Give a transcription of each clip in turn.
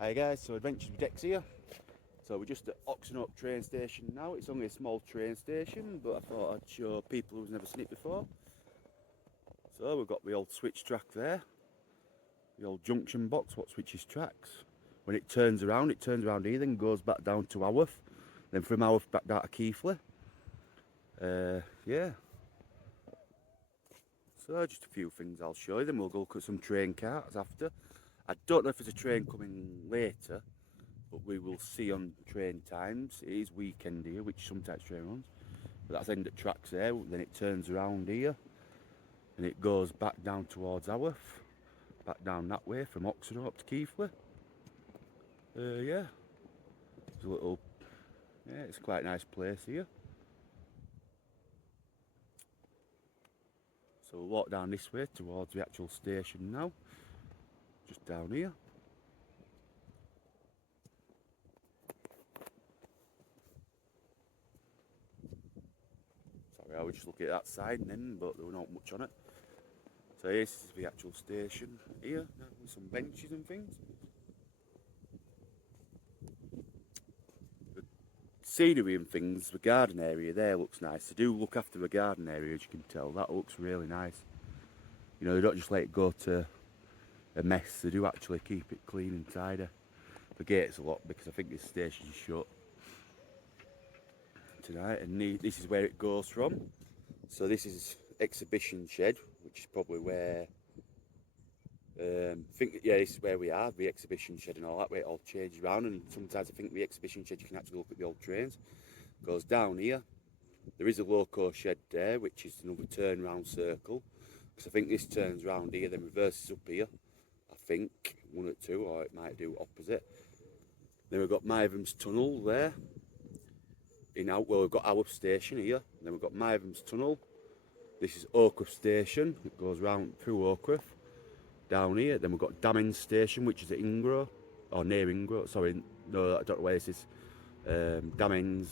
Hi guys, so Adventures with Dex here. So we're just at OXENOPE train station now. It's only a small train station, but I thought I'd show people who's never seen it before. So we've got the old switch track there, the old junction box what switches tracks. When it turns around here, then goes back down to Haworth, then from Haworth back down to Keighley. Yeah. So just a few things I'll show you, then we'll go look at some train cars after. I don't know if there's a train coming later, but we will see on train times. It is weekend here, which sometimes train runs, but that's end at tracks there. Then it turns around here and it goes back down towards Haworth, back down that way from OXENOPE to Keighley. Yeah, it's a little, yeah, it's quite a nice place here. So we'll walk down this way towards the actual station now, just down here. Sorry, I was just looking at that side then, but there was not much on it. So this is the actual station here, with some benches and things. The scenery and things, the garden area there looks nice. They do look after the garden area, as you can tell. That looks really nice. You know, they don't just let it go to a mess. They do actually keep it clean and tidy. The gates a lot because I think this station's shut tonight, and this is where it goes from. So this is exhibition shed, which is probably where yeah, this is where we are, the exhibition shed and all that, where it all changes around. And sometimes I think the exhibition shed you can actually look at the old trains. Goes down here. There is a loco shed there, which is another turnaround circle, because I think this turns round here, then reverses up here. I think one or two, or it might do opposite. Then we've got Mytham's Tunnel there. Well, we've got Haworth Station here. Then we've got Mytham's Tunnel. This is Oakworth Station. It goes round through Oakworth. Down here. Then we've got Damens Station, which is at Ingro, or near Ingro. Sorry, no, I don't know where this is. Damens.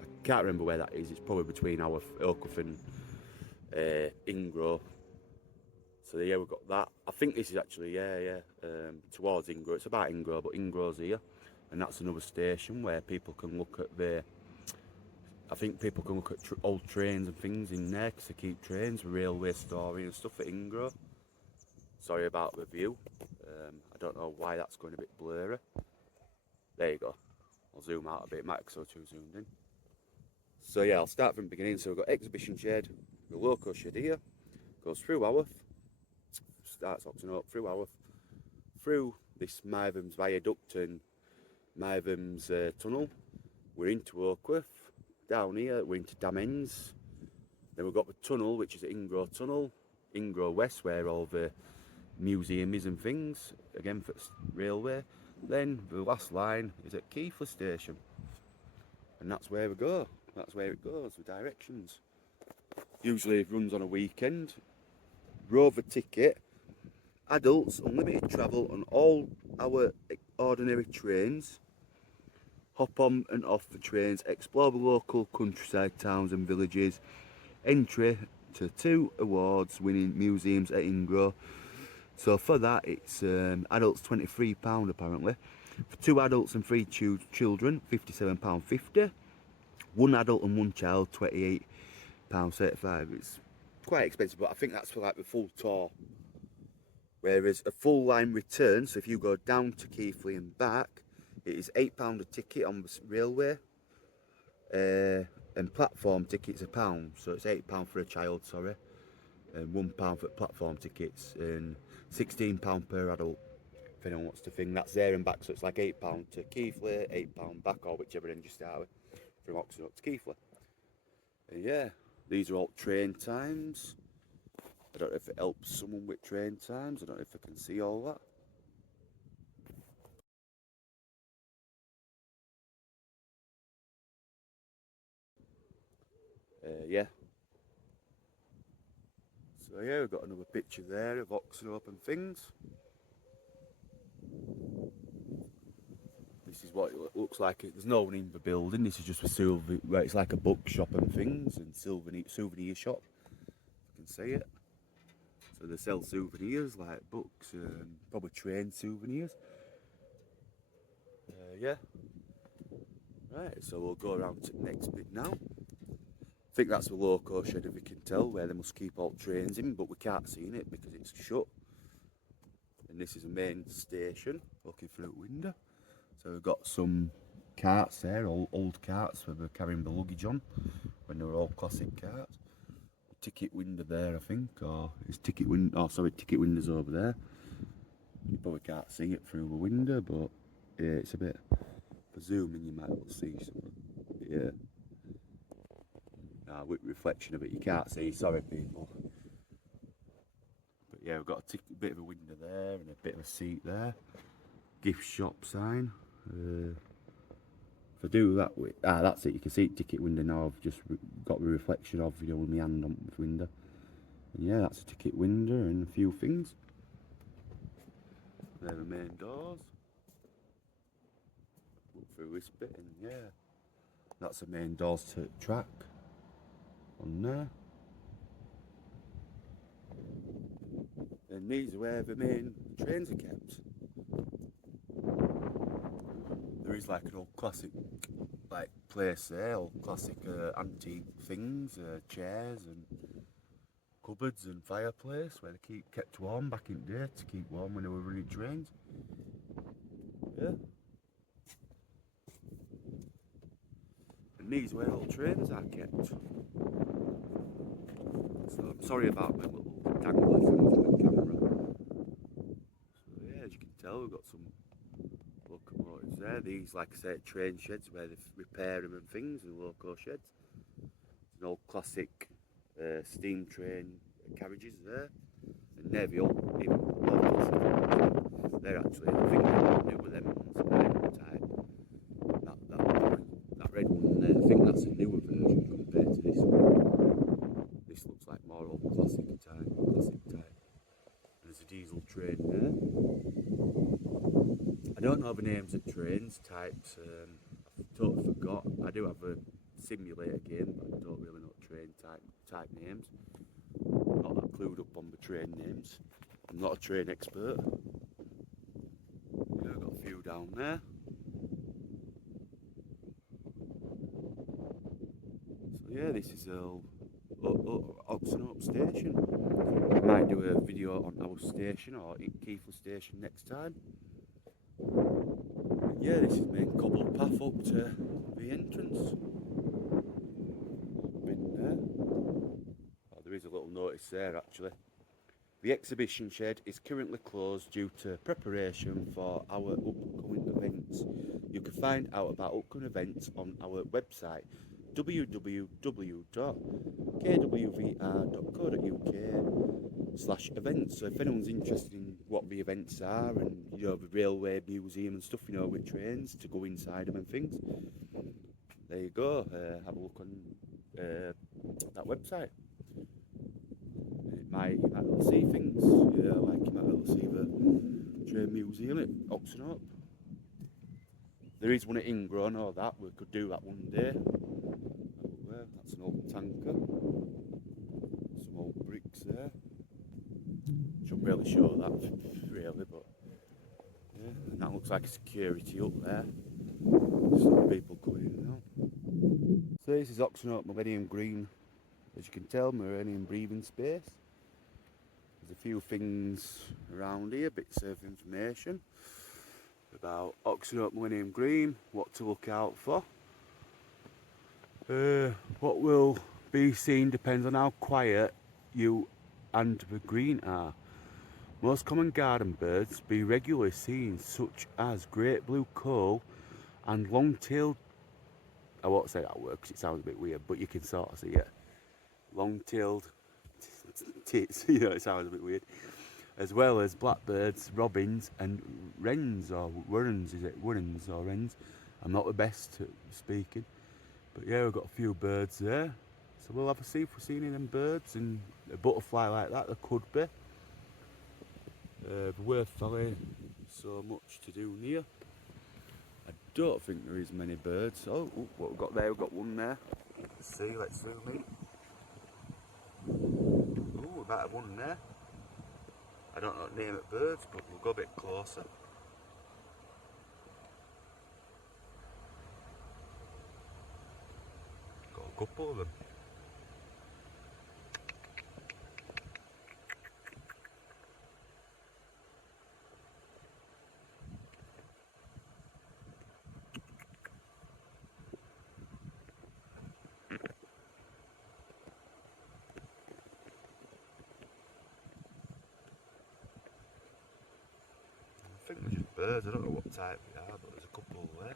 I can't remember where that is. It's probably between Oakworth and Ingro. So yeah, we've got that. I think this is actually towards Ingro. It's about Ingro, but Ingro's here, and that's another station where people can look at the. I think people can look at old trains and things in there because they keep trains, railway story and stuff at Ingro. Sorry about the view. I don't know why that's going a bit blurry. There you go. I'll zoom out a bit, might be so too zoomed in. So yeah, I'll start from the beginning. So we've got exhibition shed, the loco shed here, goes through Haworth, starts OXENOPE through Haworth, through this Mytham's viaduct and Mytham's tunnel. We're into Oakworth. Down here, we're into Damens. Then we've got the tunnel, which is at Ingro Tunnel, Ingro West, where all the museum is and things, again for railway. Then the last line is at Keighley Station, and that's where we go. That's where it goes, the directions. Usually it runs on a weekend. Rover ticket, adults, unlimited travel on all our ordinary trains. Hop on and off the trains, explore the local countryside towns and villages. Entry to 2 awards winning museums at Ingro. So for that it's adults £23 apparently. For 2 adults and 3 children, £57.50. 1 adult and 1 child, £28.35. It's quite expensive, but I think that's for like the full tour. Whereas a full line return, so if you go down to Keighley and back, it is £8 a ticket on the railway, and platform tickets are £1, so it's £8 for a child, sorry, and £1 for platform tickets, and £16 per adult, if anyone wants to think. That's there and back, so it's like £8 to Keighley, £8 back, or whichever end you start with, from OXENOPE to Keighley. And yeah, these are all train times. I don't know if it helps someone with train times, I don't know if I can see all that. Yeah. So yeah, we've got another picture there of OXENOPE and things. This is what it looks like. There's no one in the building. This is just a where it's like a bookshop and things, and souvenir shop. You can see it. So they sell souvenirs like books, probably train souvenirs. Yeah. Right, so we'll go around to the next bit now. I think that's the loco shed, if you can tell, where they must keep all trains in, but we can't see in it because it's shut. And this is a main station, looking through the window. So we've got some carts there, old carts where we're carrying the luggage on, when they were all classic carts. Ticket window there, I think, or it's ticket window. Oh, sorry, ticket window's over there. You probably can't see it through the window, but yeah, it's a bit. For zooming, you might not see something. Yeah. Nah, with reflection of it, you can't see. Sorry, people. But yeah, we've got a bit of a window there and a bit of a seat there. Gift shop sign. If I do that with, that's it. You can see the ticket window now. I've just got the reflection of, you know, with my hand on the window. And yeah, that's a ticket window and a few things. There are the main doors. Look through this bit, and yeah, that's the main doors to the track on there. And these are where the main trains are kept. There is like an old classic like place there, old classic antique things, chairs and cupboards and fireplace where they kept warm back in the day to keep warm when they were running trains. Yeah. And these are where all trains are kept. So I'm sorry about my little dangly things on the camera. So yeah, as you can tell, we've got some locomotives there. These, like I said, train sheds where they repair them and things, and loco sheds. There's an old classic steam train carriages there, and they're the old, they're actually, I think they're new with them ones, type. That red one there, I think that's a newer version compared to this one. This looks like more old classic type. There's a diesel train there. I don't know the names of trains types. I've totally forgot. I do have a simulator game, but I don't really know train type names. I'm not that clued up on the train names. I'm not a train expert. Yeah, I've got a few down there. So yeah, this is OXENOPE station. I might do a video on our station or Keithley station next time. Yeah, this is the main cobbled path up to the entrance. Been there. Oh, there is a little notice there actually. The exhibition shed is currently closed due to preparation for our upcoming events. You can find out about upcoming events on our website www.kwvr.co.uk/events. So if anyone's interested in what the events are and, you know, the railway museum and stuff, you know, with trains to go inside them and things, there you go. Have a look on that website. You might be able to see things, yeah, like you might be able to see the train museum at OXENOPE. There is one at Ingrown or that, we could do that one day. That's an old tanker. Some old bricks there. Shouldn't really show that, really, but yeah. And that looks like a security up there. Some people coming in and out. So this is OXENOPE Millennium Green. As you can tell, Millennium breathing space. There's a few things around here, bits of information about OXENOPE Millennium Green, what to look out for. What will be seen depends on how quiet you and the green are. Most common garden birds be regularly seen, such as great blue coal and long-tailed, I won't say that word because it sounds a bit weird, but you can sort of see it. Long-tailed tits, you know, it sounds a bit weird. As well as blackbirds, robins and wrens, or warrens, is it? Warrens or wrens? I'm not the best at speaking. But yeah, we've got a few birds there. So we'll have a see if we're seeing any birds, and a butterfly like that, there could be. The Worth Valley, so much to do near. I don't think there is many birds. Oh, what we've got there, we've got one there. Let's see, let's zoom in. Oh, we might have one there. I don't know the name of birds, but we'll go a bit closer. couple of them. I think they're just birds, I don't know what type they are, but there's a couple there.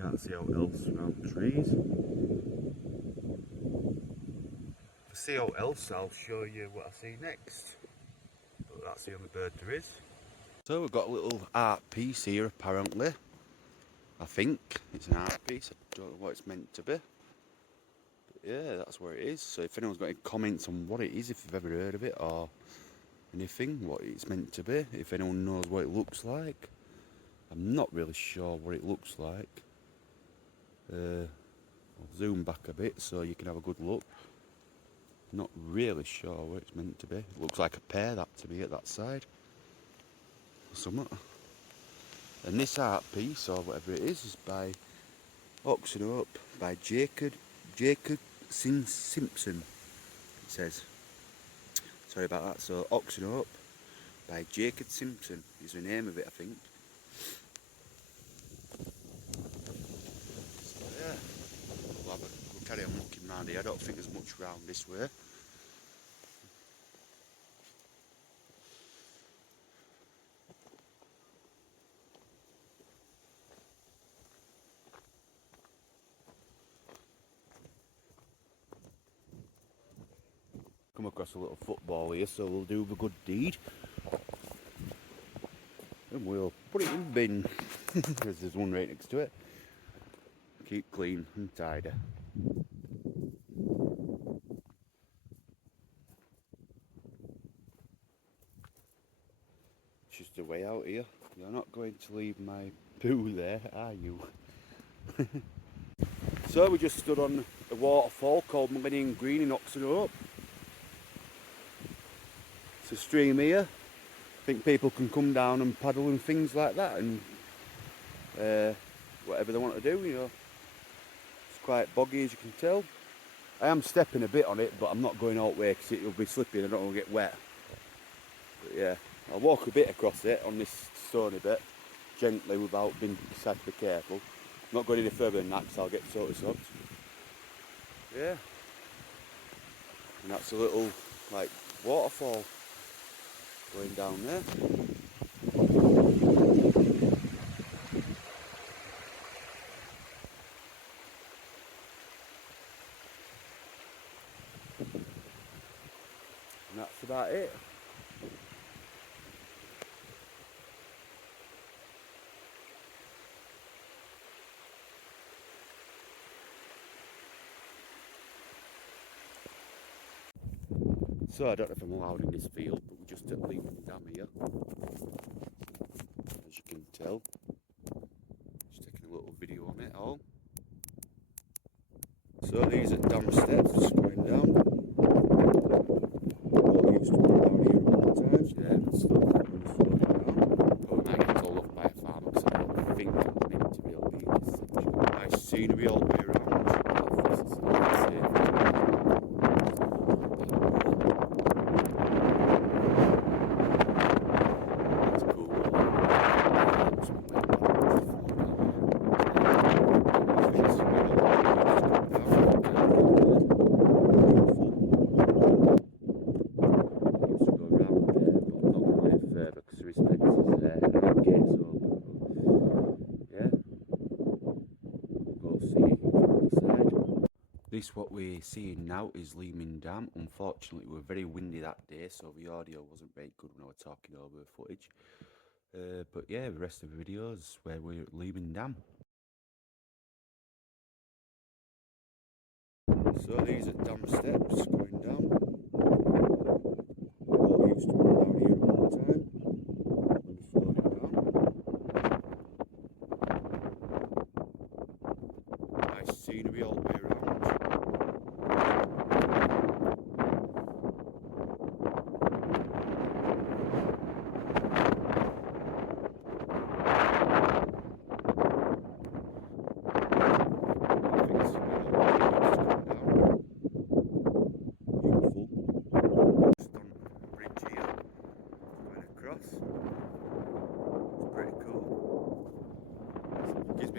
Can't see out else around trees. If I see out else, I'll show you what I see next. But that's the only bird there is. So we've got a little art piece here apparently. I think it's an art piece, I don't know what it's meant to be. But yeah, that's where it is. So if anyone's got any comments on what it is, if you've ever heard of it or anything, what it's meant to be, if anyone knows what it looks like. I'm not really sure what it looks like. I'll zoom back a bit so you can have a good look. Not really sure what it's meant to be. It looks like a pear that to me at that side. Or something. And this art piece, or whatever it is by OXENOPE by Jacob Simpson, it says. Sorry about that. So OXENOPE by Jacob Simpson is the name of it, I think. So yeah, we'll carry on looking round here. I don't think there's much round this way. Come across a little football here, so we'll do the good deed. And we'll put it in the bin, because there's one right next to it. Keep clean and tidy. It's just a way out here. You're not going to leave my poo there, are you? So we just stood on a waterfall called Millennium Green in OXENOPE. It's a stream here. I think people can come down and paddle and things like that, and whatever they want to do, you know. It's quite boggy, as you can tell. I am stepping a bit on it, but I'm not going all the way because it'll be slippy and I don't want to get wet. But yeah, I'll walk a bit across it on this stony bit, gently without being sad to be careful. I'm not going any further than that because I'll get totally soaked. Yeah. And that's a little, like, waterfall going down there. And that's about it. So I don't know if I'm allowed in this field, but we're just at Leaming Dam here, as you can tell. Just taking a little video on it all. So these are dam steps just going down. Well, I used to go down here all the time. Yeah, it's still slowing down. Oh, I might get told off by a farmer because I don't think I'm meant to be able to be in this section. Nice scenery all the way around. This what we're seeing now is Leaming Dam. Unfortunately, it was very windy that day, so the audio wasn't very good when I was talking over the footage. But yeah, the rest of the video is where we're at Leaming Dam. So these are dam steps going down. Well, I used to go down here all the time. When they slowed it down. Nice scenery all the way around.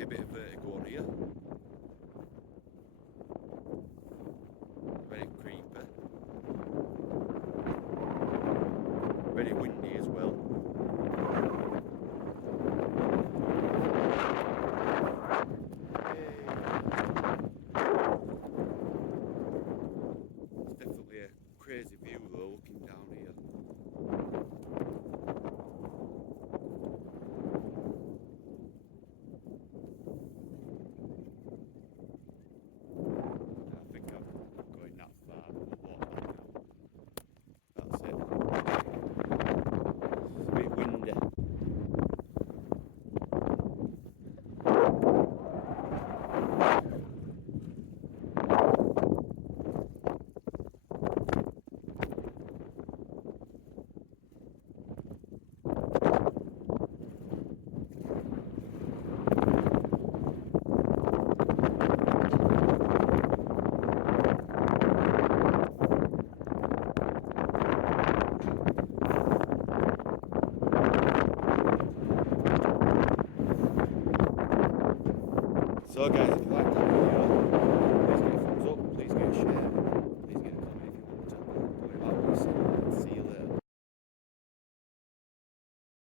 a bit of vertigo on here. Very creepy. Very windy as well. It's definitely a crazy view though, looking down here. I think I'm not going that far, but we'll walk back now. That's it. It's a bit windy. So guys, if